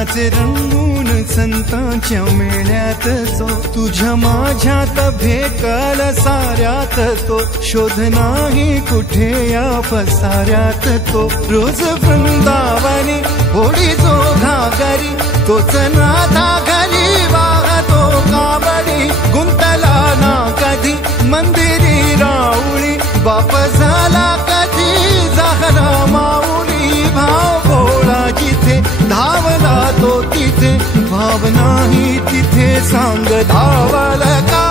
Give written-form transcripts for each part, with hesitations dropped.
नाचे रंगून संतांच्या मेळ्यात जो, तुझ्या माझ्यात भेटल साऱ्यात तो, शोध नाही कुठे या पसाऱ्यात तो. रोज वृंदावनी होडी जो घागरी, तोच नाथा घरी वाहतो कावडी. गुंतला ना कधी मंदिरी राऊळी, बाप झाला कधी झाला माऊली. भाव भोळा जिथे धावला तो तिथे, भाव नाही तिथे सांग धावल का.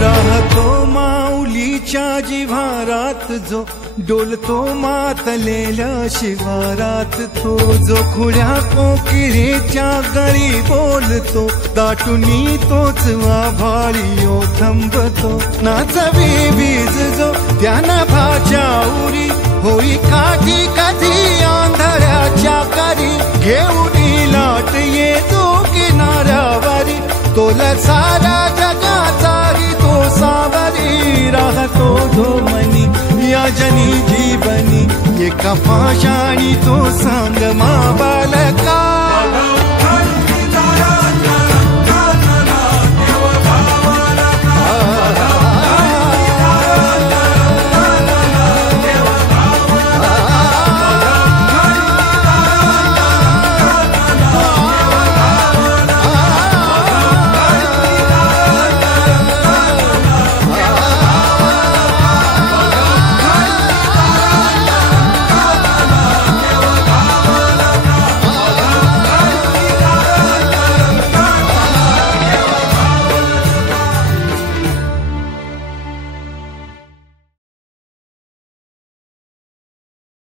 राहतो माऊलीच्या जिव्हारात जो, डोलतो मातलेल्या शिवारात तो. जो खुळ्या कोकिळेच्या गळी बोलतो, दाटुनी तोच आभाळी थांबतो. नाचवी वीज जो त्यानं भाच्या उरी, होई काठी कधी आंधळ्याच्या करी. घेऊनी लाट येतो किनाऱ्यावरी, तोला सारा जगाचाही तो सावरी. राहतो धोमनी या जनी जीवनी, एका पाशाणी तो सांग माबाल